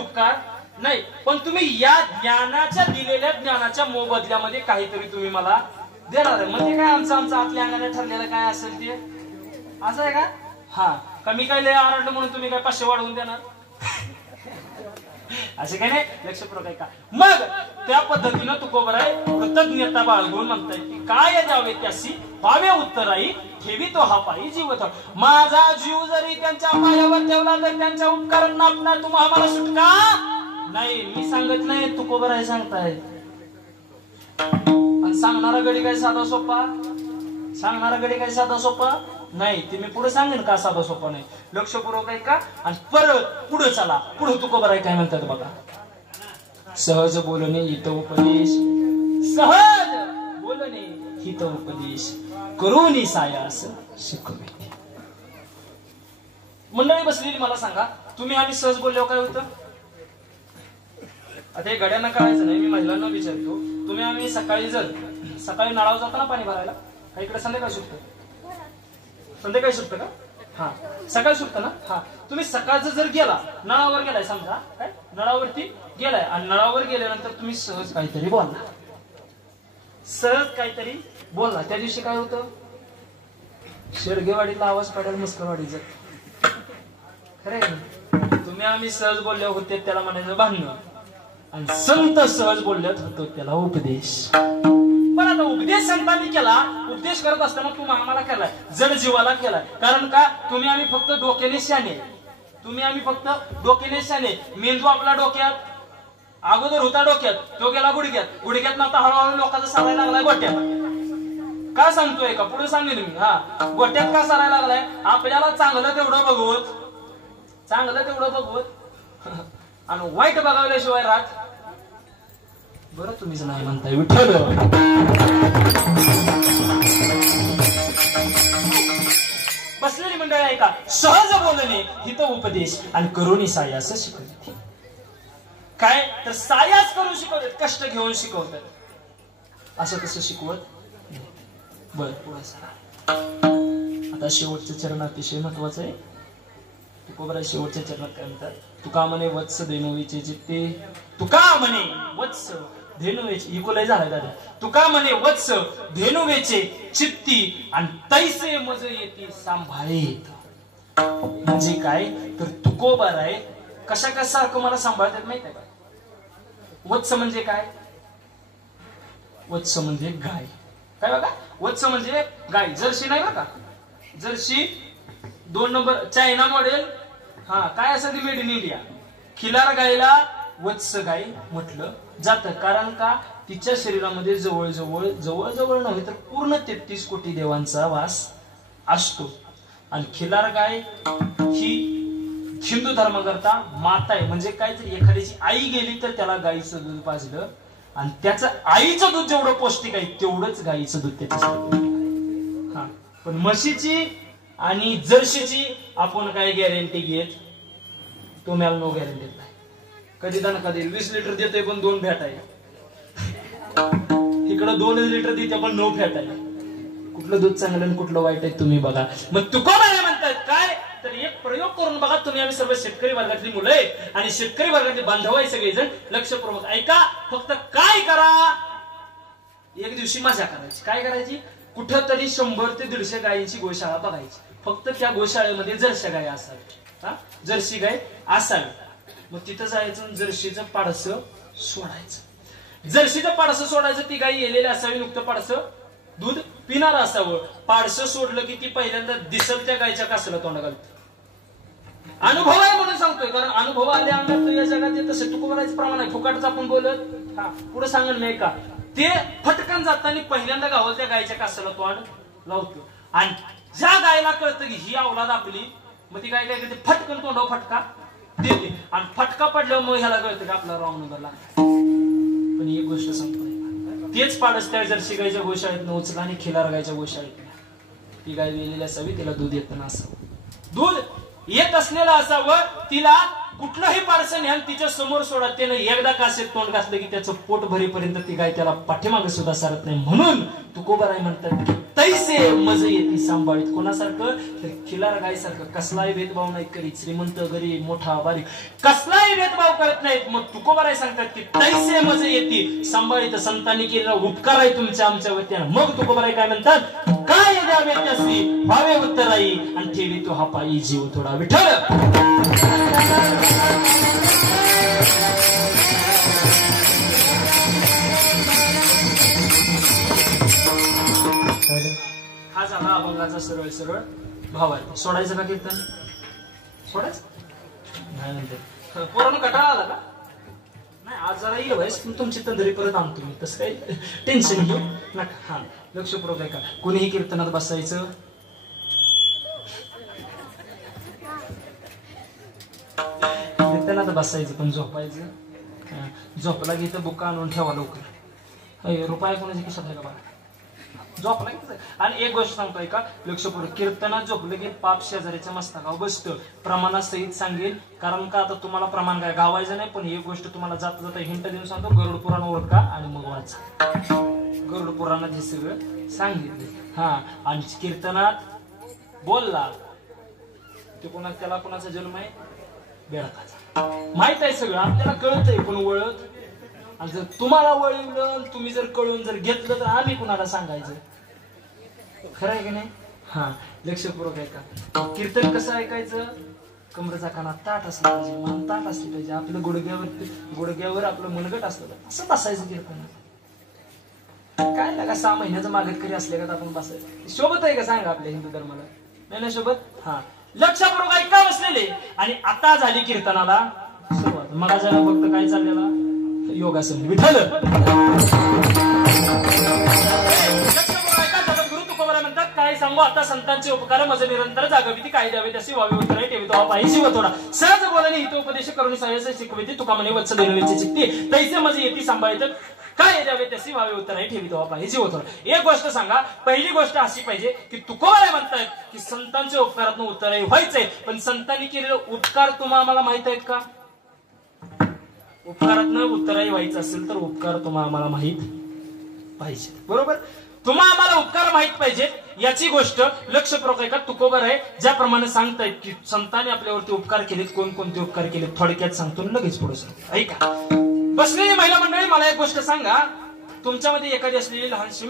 उपकार नाही, पण तुम्ही या ज्ञानाच्या दिलेल्या ज्ञानाच्या मोबदल्यामध्ये काहीतरी तुम्ही मला देणार आहे. म्हणजे काय आमचं आतल्या अंगाने ठरलेलं काय असेल ते असं आहे का? हा, कमी काय लय आरडलं म्हणून तुम्ही काय 500 वाढवून देणार असं काय नाही. लक्षपूर्वक आहे का? मग त्या पद्धतीनं तुकोबर आहे कृतज्ञता बाळगून म्हणताय की काय द्यावे त्यासी पावे उत्तराई ठेवी तो हा पायी जीवत. माझा जीव जरी त्यांच्या पायावर ठेवला तर त्यांच्या उपकारांना आपणार तुम्हा आम्हाला सुटका नाही. मी सांगत नाही, तुकोबर आहे सांगताय. आणि सांगणारा गडी काय साधा सोपा? सांगणारा गडी काय साधा सोपा नाही. ते मी पुढे सांगेन का साधा सोपा नाही. लक्षपूर्वक आहे का? आणि परत पुढे चला. पुढे तुकोबर आहे काय म्हणतात बघा. सहज बोलणे हित उपदेश, सहज बोलणे हित उपदेश करून सायास शिकवे. मंडळी बसलेली मला सांगा, तुम्ही आम्ही सहज बोलल्यावर काय होतं? आता हे गड्यांना कळायचं नाही, मी महिलांना विचारतो. तुम्ही आम्ही सकाळी नळावर जाताना पाणी भरायला का इकडे संध्याकाळी सुटतं? संध्याकाळी सुटतं का? हा, सकाळी सुटतं ना. हा, तुम्ही सकाळचं जर गेला, नळावर गेलाय समजा, काय नळावरती गेलाय आणि नळावर गेल्यानंतर तुम्ही सहज काहीतरी बोलला, सहज काहीतरी बोलला, त्या दिवशी काय होतं? शेडगेवाडीला आवाज पडेल मुस्करवाडीचा. खरे तुम्ही आम्ही सहज बोलले होते त्याला म्हणायचं भांडण, आणि संत सहज बोलल्यात होतो त्याला उपदेश. पण आता उपदेश संतांनी केला, उपदेश करत असताना तुम्ही आम्हाला केलाय, जड जीवाला केलाय. कारण का? तुम्ही आम्ही फक्त डोक्याने शाने, तुम्ही आम्ही फक्त डोक्याने शाने. मेंदू आपला डोक्यात अगोदर होता, डोक्यात तो गेला गुडघ्यात, गुडघ्यात आता हळूहळू लोकांचा सारायला लागलाय गोट्यात. का सांगतोय का? पुढे सांगेन मी. हा, गोट्यात का सारायला लागलाय? आपल्याला चांगलं तेवढं बघवत, चांगलं तेवढं बघवत आणि वाईट बघावल्याशिवाय राहत. बरं तुम्हीच नाही म्हणताय विठ्ठल. बसलेली मंडळी आहे का? सहज बोलणे हित उपदेश आणि करुणी सायास शिकवते. काय तर सायास करून शिकवतात, कष्ट घेऊन शिकवतात. असं कसं शिकवत? बर पुढे सरा. आता शेवटचं चरण अतिशय महत्वाचं आहे. तुकोबरा शेवटच्या चरणात काय म्हणतात? तुका म्हणे वत्स धेनुवेचे चित्ते, तुका म्हणे वत्स धेनुवेचे, इकोलय झालाय दादा. तुका म्हणे वत्स धेनुवेचे चित्ती आणि तैसे मज येते सांभाळेत. म्हणजे काय तर तुकोबर आहे कशा कसारखं मला सांभाळतात माहित आहे का? वत्स म्हणजे काय? वत्स म्हणजे गाय. काय बघा, वत्स म्हणजे गाय. जर्सी नाही बरं का, जर्सी 2 नंबर चायना मॉडेल. हा, काय असं ती मेड इन इंडिया. खिलार गायला वत्स गाय म्हटलं जातं. कारण का? तिच्या शरीरामध्ये जवळ नव्हे तर पूर्ण 33 कोटी देवांचा वास असतो. आणि खिलार गाय ही हिंदू धर्माकरता माता आहे. म्हणजे काय, तर एखाद्याची आई गेली तर त्याला गाईचं दूध पाजलं, आणि त्याचं आईचं दूध जेवढं पौष्टिक आहे तेवढंच गाईचं दूध त्याच्यासाठी. हा, पण म्हशीची आणि जर्शीची आपण काय गॅरंटी घेत? तो मला नो गॅरंटी नाही. कधी ना कधी 20 लिटर देतोय पण 2 फॅट आहे, इकडं 2 लिटर देते पण 9 फॅट आहे. कुठलं दूध चांगलं आणि कुठलं वाईट आहे तुम्ही बघा. मग तुकोबाला म्हणतात काय तर एक प्रयोग करून बघा. तुम्ही आम्ही सर्व शेतकरी वर्गातली मुलं आहे आणि शेतकरी वर्गातले बांधव आहे सगळेजण. लक्षपूर्वक ऐका. फक्त काय करा, एक दिवशी मजा करायची. काय करायची? कुठंतरी 100 ते 150 गायींची गोशाळा बघायची. फक्त त्या गोशाळेमध्ये जर्सी गाय असावी, हा, जर्सी गाय असावी. मग तिथं जायचं, जर्सीचं पाडसं सोडायचं. जर्सीचं पाडसं सोडायचं. ती गाय येलेली असावी, नुकतं पाडसं दूध पिणार असावं. पाडसं सोडलं की ती पहिल्यांदा दिसल त्या गायच्या कासला तोंड घालते. अनुभव आहे म्हणून सांगतोय, कारण अनुभव आले अंगात या जगात येत असे. तुकोबराचं प्रमाण आहे. फुकाटच आपण बोलत. हा, पुढे सांगण नाही का? ते फटकन जाताना पहिल्यांदा गावाला त्या गायच्या कासला तोंड लावतो. आणि ज्या गायला कळतं की ही औलाद आपली, मग ती गाय काय करते? फटकन तोंडावर फटका देते. आणि फटका पडल्यावर मग ह्याला कळतं की आपला रॉंग नंबर लागला. पण एक गोष्ट सांगतो, तेच पाडस त्या जर्सी गायच्या गोशाळेत उचला आणि खिलार गायच्या गोशाळेत. ती गाय वेलेली असावी, तिला दूध येत नसावं. दूध येत असलेलं असावं. तिला कुठलंही पाडसं न्यान तिच्या समोर सोडा. त्यानं एकदा कासेत तोंड घातलं की त्याचं पोट भरेपर्यंत ती गाय त्याला पाठीमागे सुद्धा सारत नाही. म्हणून तुकोबाराय म्हणतात तैसे मज येते सांभाळीत. कोणासारखं तर खिलार गायसारखं. कसलाही भेदभाव नाही करीत, श्रीमंत गरीब मोठा बारीक कसलाही भेदभाव करत नाहीत. मग तुकोबाराय सांगतात की तैसे मज येते सांभाळीत. संतांनी केलेला उपकार आहे तुमच्या आमच्या वतीनं. मग तुकोबाराय काय म्हणतात, काय द्यावे त्यासी व्हावे उत्तराई आणि ठेवी तो हा पायी जीव थोडा विठ्ठल. हा झाला अभंगाचा सरळ सरळ भाव आहे. सोडायचं का कीर्तन? सोडायचं नाही म्हणते पोरानं कटाळा आला का? नाही आज जरा येईल वयस पण तुमची तंदरी परत आणतो मी, तसं काही टेन्शन घेऊ नका. हा लक्षपूर्वक आहे का? कोणीही कीर्तनात बसायचं, कीर्तनात बसायचं पण झोपायचं. झोपला की इथं बुका आणून ठेवा लवकर. रुपया कोणाच्या खिशात आहे का बघा. झोपला की. आणि एक गोष्ट सांगतोय का लक्षपूर्वक, कीर्तनात झोपलं की पाप शेजारीच्या मस्तकावर बसतं. प्रमाणासहित सांगेल, कारण का आता तुम्हाला प्रमाण काय गावायचं नाही. पण एक गोष्ट तुम्हाला जाता जाता हिंट देऊन सांगतो, गरुड पुराण ओळखा आणि मग वाचा. गरुड पुराणात हे सगळं सांगितलं. हा आणि कीर्तनात बोलला ते कोणा, त्याला कोणाचा जन्म आहे बेळकाचा. माहित आहे सगळं आपल्याला, कळतंय पण वळत. आणि जर तुम्हाला वळवलं, तुम्ही जर कळून जर घेतलं तर आम्ही कुणाला सांगायचं? खरं आहे की नाही? हा लक्षपूर्वक आहे का? कीर्तन कसं ऐकायचं? कमरेचा कानात ताट असला पाहिजे, मान ताट असली पाहिजे, आपलं गुडघ्यावर आपलं मनगट असलं पाहिजे, असं बसायचं कीर्तन. काय लागा 6 महिन्याचं मागतकरी असले का आपण बसायचं? शोभत आहे का सांगा आपल्या हिंदू धर्माला? नाही ना शोभत. हा लक्षपूर्वक ऐका बसलेले. आणि आता झाली कीर्तनाला सुरुवात. मग जरा फक्त काय चाललेला योगासन विठ्ठल. गुरु तुकोबाराय म्हणतात, काय सांगू आता संतांचे उपकार मज निरंतर जागविती, काय द्यावे त्याशी व्हावे उत्तराई ठेवी तो पायी जीव थोडा. सहज बोलाने हितोपदेश करून सहाय्य शिकविती, तुका म्हणे वत्स देणवेची चित्ती तैसे मज येती सांभाळित, काय द्यावे त्याशी व्हावे उत्तराई ठेवी तो पायी जीव थोडा. एक गोष्ट सांगा, पहिली गोष्ट अशी पाहिजे की तुकोबाराय म्हणतायत की संतांच्या उपकारातून उत्तराई व्हायचंय. पण संतांनी केलेले उपकार तुम्हाला आम्हाला माहित आहेत का? उपकारातनं उत्तराई व्हायचं असेल तर उपकार तुम्हाला आम्हाला माहित पाहिजे. बरोबर, तुम्हाला आम्हाला उपकार माहित पाहिजेत याची गोष्ट लक्षपूर्वक आहे का तुकोबाराय ज्याप्रमाणे सांगतायत की संतांनी आपल्यावरती उपकार केलेत. कोणकोणते उपकार केलेत थोडक्यात सांगतो, लगेच पुढे सांगतो. ऐका बसलेली महिला मंडळी, मला एक गोष्ट सांगा. तुमच्यामध्ये एखादी असलेली लहानशी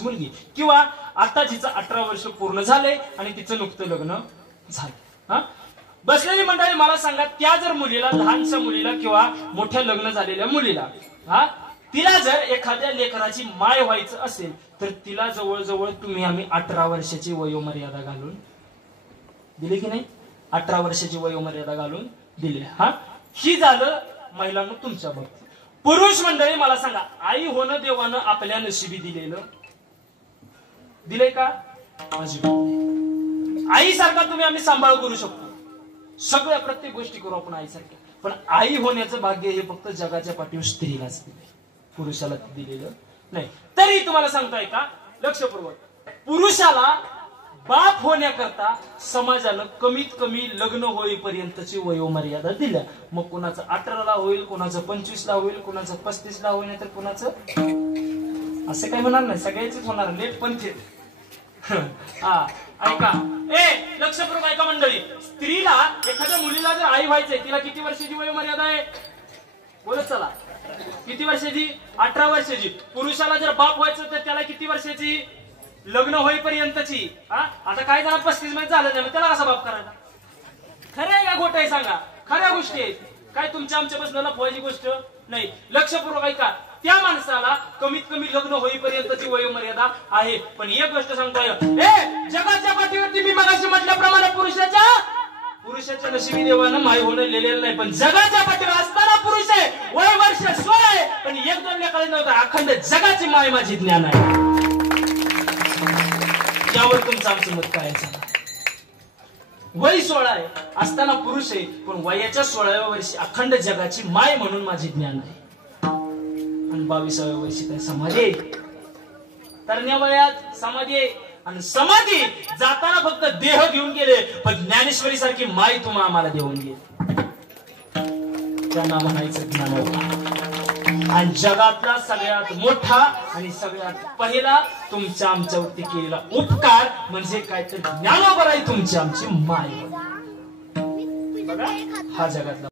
मुलगी किंवा आता जिचं 18 वर्ष पूर्ण झालंय आणि तिचं नुकतं लग्न झालं. बसलेली मंडळी मला सांगा, त्या जर मुलीला, लहानशा मुलीला किंवा मोठ्या लग्न झालेल्या मुलीला, तिला जर एखाद्या लेकराची माय व्हायचं असेल तर तिला जवळजवळ तुम्ही आम्ही 18 वर्षाची वयोमर्यादा घालून दिली की नाही? 18 वर्षाची वयोमर्यादा घालून दिली. ही झालं महिलांना तुमच्या बाबतीत. पुरुष मंडळी मला सांगा, आई होणं देवानं आपल्या नशिबी दिलंय का? आई सारखा तुम्ही आम्ही सांभाळ करू शकतो, सगळ्या प्रत्येक गोष्टी करू आपण आईसारख्या. पण आई होण्याचं भाग्य हे फक्त जगाच्या पाठीवर स्त्रीलाच दिले, पुरुषाला दिलेलं नाही. तरी तुम्हाला सांगताय का लक्षपूर्वक, पुरुषाला बाप होण्याकरता समाजानं कमीत कमी लग्न होईपर्यंतची वयोमर्यादा दिल्या. मग कोणाचं 18ला होईल, कोणाचं 25ला होईल, कोणाचं 35ला होईल, नाही तर कोणाचं असं काही होणार नाही, सगळ्याचीच होणार लेट पण ते. ऐका लक्षपूर्वक ऐका मंडळी, स्त्रीला एखाद्या मुलीला जर आई व्हायचंय, तिला किती वर्षाची वयोमर्यादा आहे? बोलत चला, किती वर्षाची? 18 वर्षाची. पुरुषाला जर बाप व्हायचं तर त्याला किती वर्षाची? लग्न होईपर्यंतची. आता काय जरा 35 मध्ये झालं नाही, त्याला कसा बाप करायला? खरं आहे का खोटं आहे सांगा? खऱ्या गोष्टी आहेत, काय तुमच्या आमच्या बसण्याला पोहायची गोष्ट नाही. लक्षपूर्वक ऐका, त्या माणसाला कमीत कमी लग्न होईपर्यंतची वयोमर्यादा आहे. पण एक गोष्ट सांगतोय, जगाच्या पाठीवरती मी मगाशी म्हटल्याप्रमाणे पुरुषाच्या नशिबी देवानं माय होणं लिहिलेलं नाही. पण जगाच्या पाठीवर असताना पुरुष आहे, वय वर्ष 16 आहे, पण 1-2 लेकरं नव्हतं. अखंड जगाची माय माझी ज्ञान आहे. यावर तुमचं आमचं मत काय आहे? वय 16 आहे असताना पुरुष आहे, पण वयाच्या 16व्या वर्षी अखंड जगाची माय म्हणून माझे ज्ञान आहे. आणि 22व्या वर्षी काय समाधी आहे? तरण्या वयात समाधी आहे. आणि समाधी जाताना फक्त देह घेऊन गेले, पण ज्ञानेश्वरी सारखी माय तुम्हाला आम्हाला देऊन गेली. त्यांना म्हणायचं ज्ञान. आणि जगातला सगळ्यात मोठा आणि सगळ्यात पहिला तुमच्या आमच्यावरती केलेला उपकार म्हणजे काय तर ज्ञानोबर आहे तुमची आमची माय. बघा हा जगातला